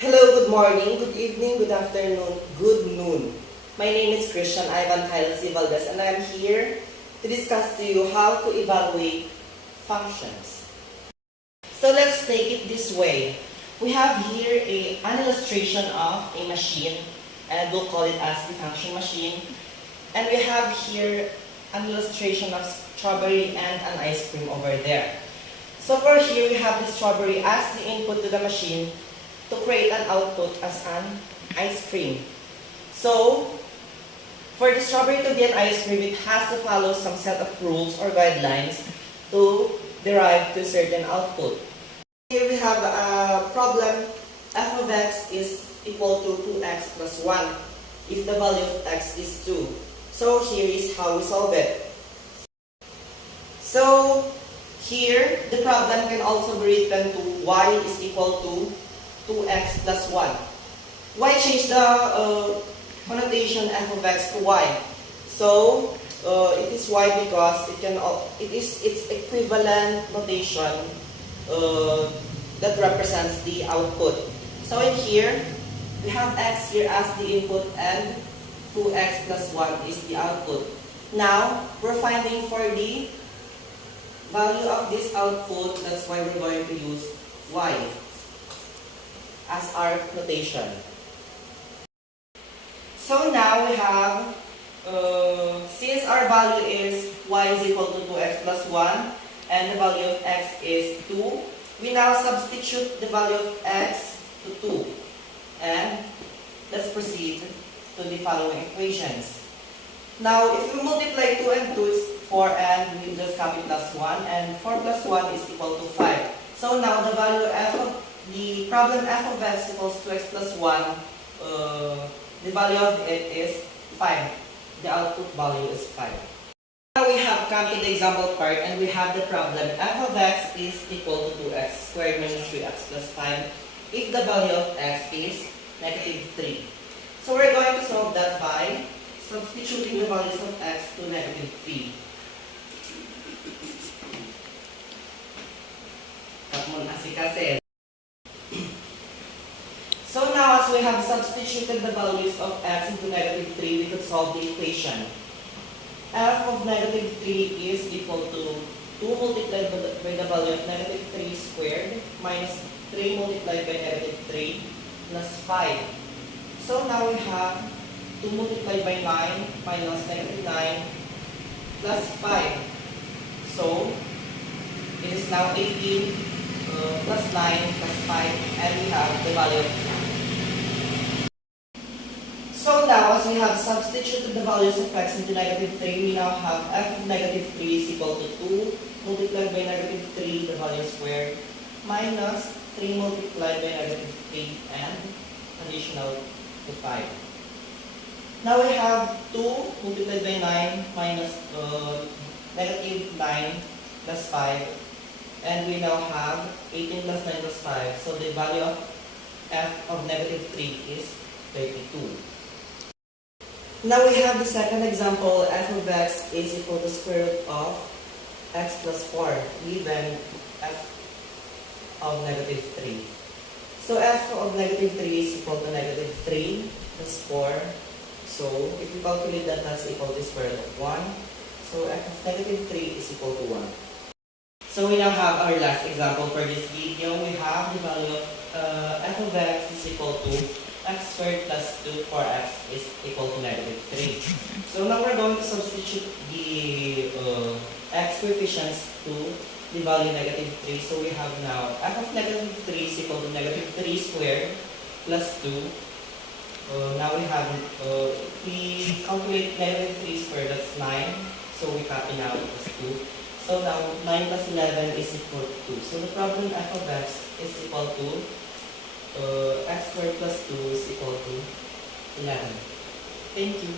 Hello, good morning, good evening, good afternoon, good noon. My name is Christian Aivan Valdez, and I am here to discuss to you how to evaluate functions. So let's take it this way. We have here an illustration of a machine, and we'll call it as the function machine. And we have here an illustration of strawberry and an ice cream over there. So for here, we have the strawberry as the input to the machine to create an output as an ice cream. So, for the strawberry to be an ice cream, it has to follow some set of rules or guidelines to derive to certain output. Here we have a problem. F of x is equal to 2x plus 1 if the value of x is 2. So here is how we solve it. So here, the problem can also be written to y is equal to 2x plus 1. Why change the connotation f of x to y? So it is y because it is its equivalent notation that represents the output. So in here, we have x here as the input and 2x plus 1 is the output. Now, we're finding for the value of this output, that's why we're going to use y as our notation. So now we have, since our value is y is equal to 2x plus 1 and the value of x is 2, we now substitute the value of x to 2. And let's proceed to the following equations. Now, if we multiply 2 and 2 is 4 and we just copy plus 1 and 4 plus 1 is equal to 5. So now the value the problem f of x equals 2x plus 1, the value of it is 5. The output value is 5. Now we have come to the example part and we have the problem f of x is equal to 2x squared minus 3x plus 5 if the value of x is negative 3. So we're going to solve that by substituting the values of x to negative 3. So now as we have substituted the values of x into negative 3, we could solve the equation. F of negative 3 is equal to 2 multiplied by the value of negative 3 squared minus 3 multiplied by negative 3 plus 5. So now we have 2 multiplied by 9 minus negative 9 plus 5. So it is now 18 plus 9 plus 5 and we have the value of 2. So now as we have substituted the values of x into negative 3, we now have f of negative 3 is equal to 2 multiplied by negative 3 the value squared minus 3 multiplied by negative 3 and additional to 5. Now we have 2 multiplied by 9 minus negative 9 plus 5 and we now have 18 plus 9 plus 5. So the value of f of negative 3 is 32. Now we have the second example, f of x is equal to square root of x plus 4 given f of negative 3. So f of negative 3 is equal to negative 3 plus 4. So if we calculate that, that's equal to square root of 1. So f of negative 3 is equal to 1. So we now have our last example for this video. We have the value of f of x is equal to x squared plus 2 for x is equal to negative 3. So now we're going to substitute the x coefficients to the value negative 3. So we have now f of negative 3 is equal to negative 3 squared plus 2. Now we have, if we calculate negative 3 squared, that's 9. So we copy now plus 2. So now 9 plus 11 is equal to 2. So the problem f of x is equal to x squared plus 2 is equal to 11. Thank you.